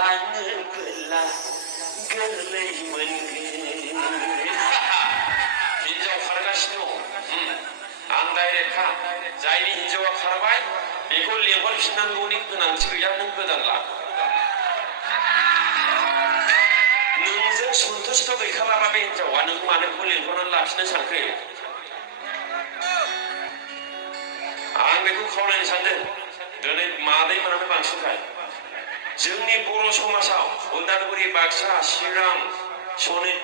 थाङोब्ला गोरलै मोनगोन। हिनजाव खारगासिनो दं। आं डाइरेक्टखा। जायनि हिनजावा खारबाय बेखौ लेंहरफिननांगौनि गोनांथि गैया, नों गोदान ला। नोंजों सन्थुष्ट गैखालाबा बे हिनजावा नों मानो बेखौ लेंहरनानै लाफिननो सानखो? आं बेखौ खावलायनो सानदों, दिनै मादै मोनानो बांसिनखाय जोंनि बर' समाजाव उदालगुरि, बाक्सा, चिरां, सनितपुर